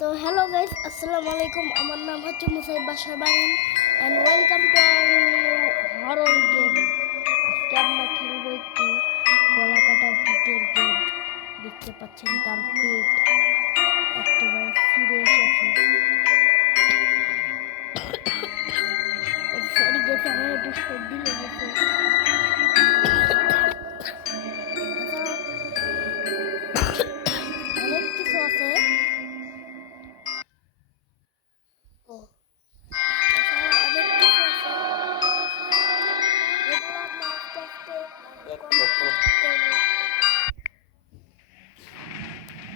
তো hello guys, আসসালামু আলাইকুম। আমার নাম হচ্ছে Musaib Bashar Barin and welcome to our new horror game. আজকে আমরা খেলবো একটি গলা কাটা ভূতের গেম। দেখতে পাচ্ছেন তার পেট একেবারে ছিঁড়ে এসেছে। সরি গাইস, আমার একটু সর্দি লেগেছে। অনেক কিছু আছে। ও অনেক কিছু আছে, এগুলো আমরা আস্তে আস্তে করবো।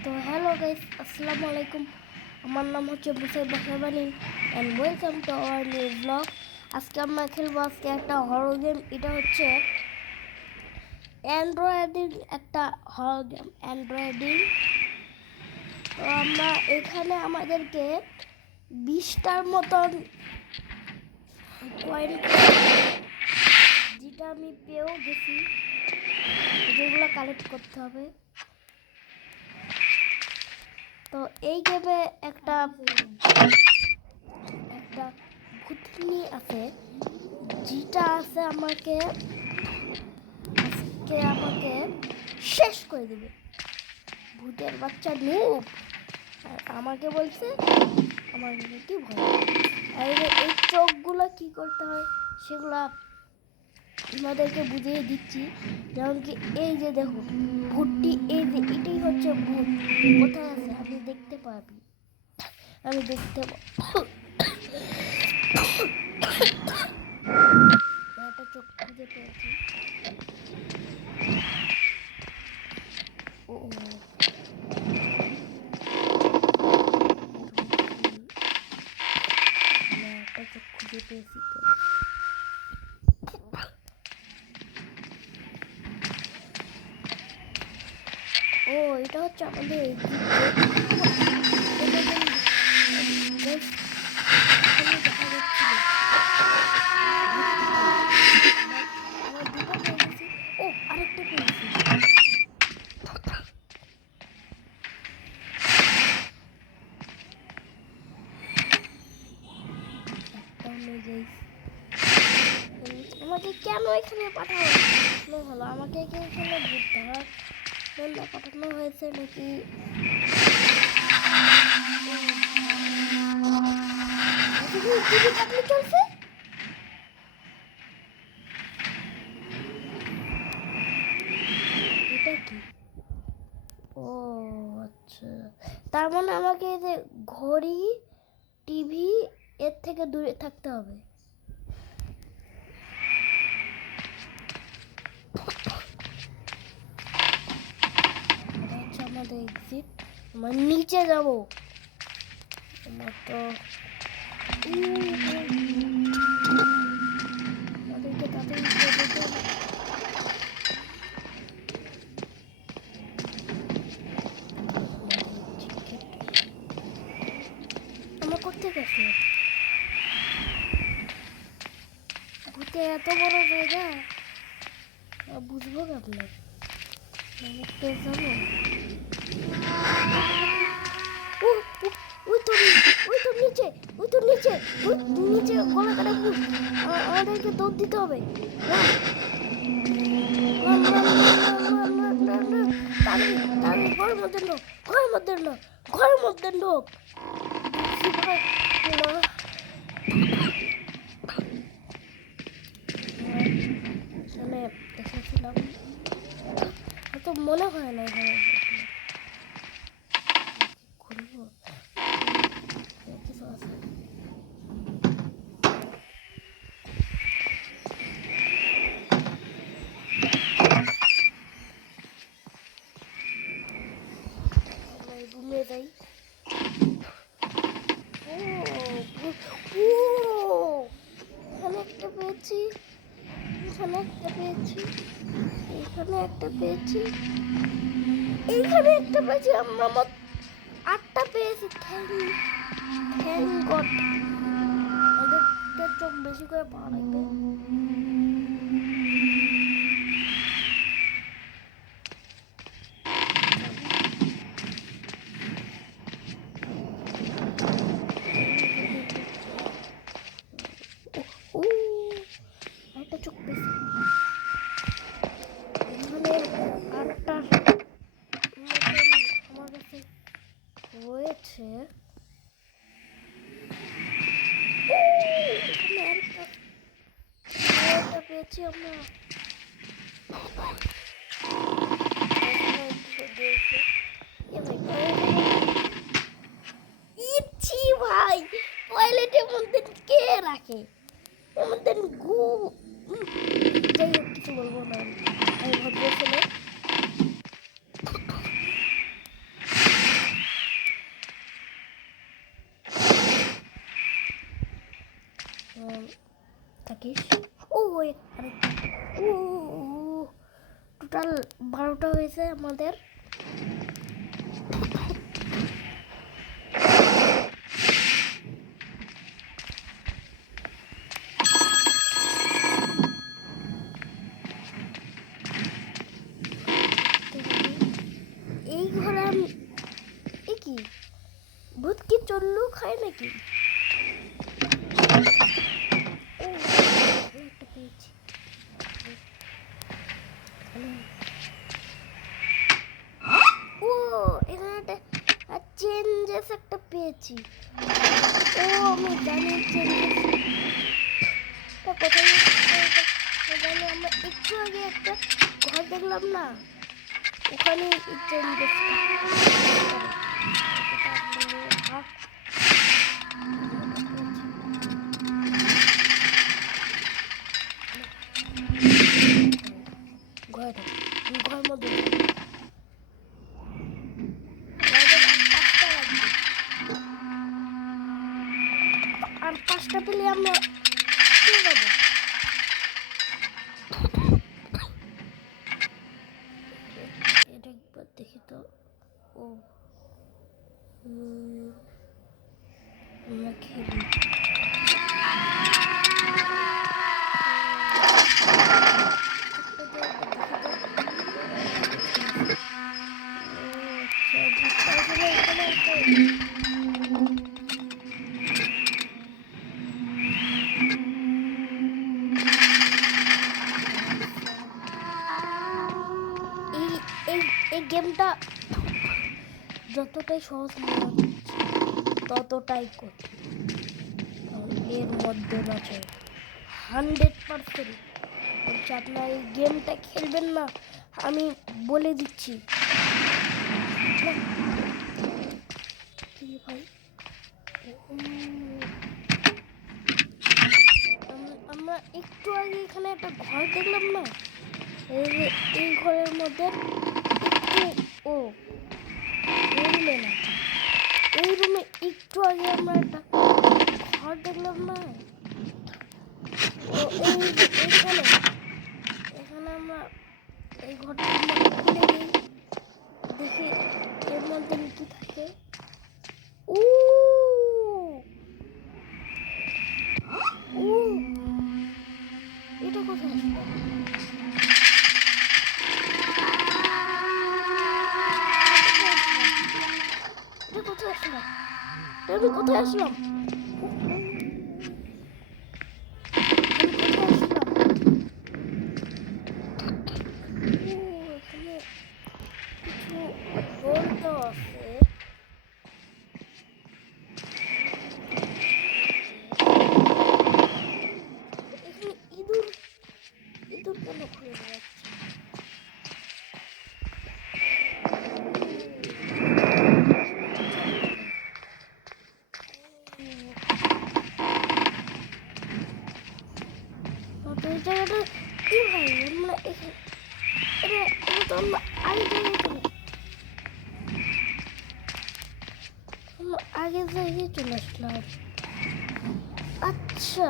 তো হ্যালো গাইস, আসসালামু আলাইকুম। আমার নাম হচ্ছে Musaib Bashar Barin and welcome to our new blog. আজকে আমরা খেলবো একটা হরর গেম। এটা হচ্ছে অ্যান্ড্রয়েডিং একটা হরর গেম, অ্যান্ড্রয়েডিং। তো আমরা এখানে আমাদেরকে 20টার মতন কয়েন, যেটা আমি পেয়েও গেছি, যেগুলো কালেক্ট করতে হবে। তো এই গেমে একটা ভূতনি আছে, যেটা আছে আমাকে শেষ করে দেবে। ভূতের বাচ্চা নুব আর আমাকে বলছে আমার কি ভয়। আর এই চোখগুলো কি করতে হয় সেগুলো আমাদেরকে বুঝিয়ে দিচ্ছি। যেমন কি এই যে দেখুন ভূতটি, এই যে এটাই হচ্ছে ভূত। কোথায় আছে আমি দেখতে পাবি, আমি দেখতে একটা চোখ খুঁজে পেয়েছি। ও একটা চোখ খুঁজে পেয়েছি। তো ও এটা হচ্ছে আমাদের দেখা যাচ্ছিল আমার দুটো পেয়ে গেছি। ও আরেকটা পেয়েছি। আমাকে কেন এখানে পাঠানো হলো? আমাকে এখানে ভূত ধরার জন্য পাঠানো হয়েছে নাকি? চলছে এটা কি? ও আচ্ছা, তার মানে আমাকে এই যে ঘড়ি, টিভি এর থেকে দূরে থাকতে হবে। এটা হচ্ছে আমাদের এক্সিট। আমরা নিচে যাব। আমরা তো আমাদেরকে তাড়াতাড়ি যেতে হবে। আমরা করতে গেছি ভূতে এত বড় জায়গা, বুঝবো কেমন? তো যাবো। ওই তো নিচে, নিচে গলা কাটা ভূত। আমাদেরকে দৌড় দিতে হবে। তাড়াতাড়ি ঘরের মধ্যে ঢোক, ঘরের মধ্যে ঢোক। মানে দেখেছিলাম, তো মনে হয় না এখানে খুলবো কিছু আছে। রুমে যাই। এখানে একটা পেয়েছি, এখানে একটা পেয়েছি, এখানে একটা পেয়েছি, এইখানে একটা পেয়েছি। আমরা মোট 8টা পেয়েছি। Thank god. আমাদের চোখ বেশি করে পাওয়া লাগবে। আছে। এখানে আরেকটা পেয়েছি আমরা। ইচ্ছি ভাই, টয়লেটের মধ্যে কে রাখে? এর মধ্যে গু। যাই হোক, কিছু বলবো না, আমি ভদ্র ছেলে। থাকিস। ও আরেকটা। ও টোটাল 12টা হয়েছে আমাদের। এই ঘরে আমি কি ভূত কি চল্লু খায় নাকি? ও একটা পেয়েছি। ও এখানে একটা চেঞ্জেস একটা পেয়েছি। ও আমি জানি চেঞ্জেসটা কোথায় জানি। আমরা একটু আগে একটা ঘর দেখলাম না, ওখানে চেঞ্জেসটা। ঘর মধ্যে আর 5টা পেলে আমরা পেয়ে যাবো। এটা একবার দেখি তো। ও আমরা খেলি। এই গেমটা যতটাই সহজ মনে হচ্ছে ততটাই কঠিন। এর মধ্যে আছে 100% বলছি, আপনার এই গেমটা খেলবেন না, আমি বলে দিচ্ছি। কি ভাই, আমরা একটু আগে এখানে একটা ঘর দেখলাম না, এই ঘরের মধ্যে ও এই রুমে না, এই রুমে একটু আগে আমরা একটা ঘর দেখলাম না। তো এখানে আমরা এই ঘরটা খুলে দিই, দেখি এর মধ্যে কি থাকে। ও ও এটা কোথায় আসলো? এটা কোথায় আসলাম? আমি কোথায় আসলাম? ইঁদুর কেন খুলে যাচ্ছে? এই জায়গাটা কি ভাই, আমরা এটা তো আমরা আগে জায়গায় আগের জায়গায় চলে আসলাম। আচ্ছা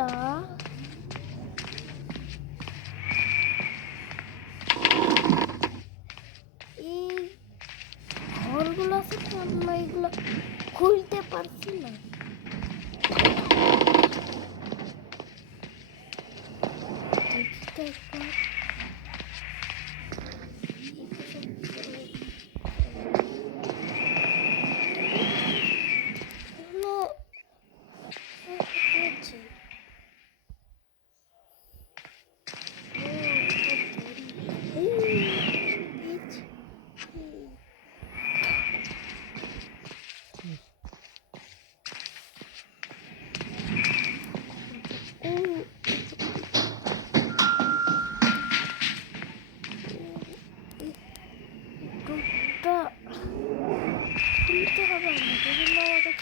এই ঘরগুলো আছে তো, আমরা এগুলো খুলতে পারছি না।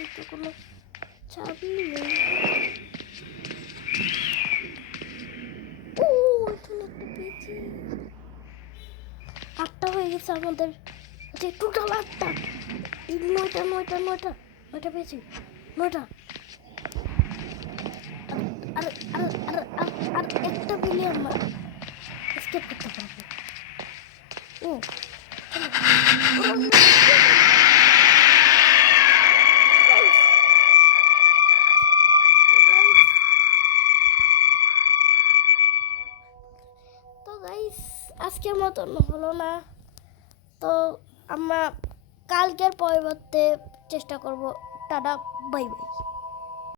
এটাতে তো কোনো চাবি নেই। ও এখানে একটা পেয়েছি। 8টা হয়ে গেছে আমাদের, আচ্ছা টোটাল 8টা। 9টা পেয়েছি, 9টা। আর আর আর আর আর একটা পেলে আমরা স্কেপ করতে পারবো। ও তো গাইস আজকের মতন হলো না, তো আমরা কালকের পরবর্তী চেষ্টা করব। Tata, bye bye.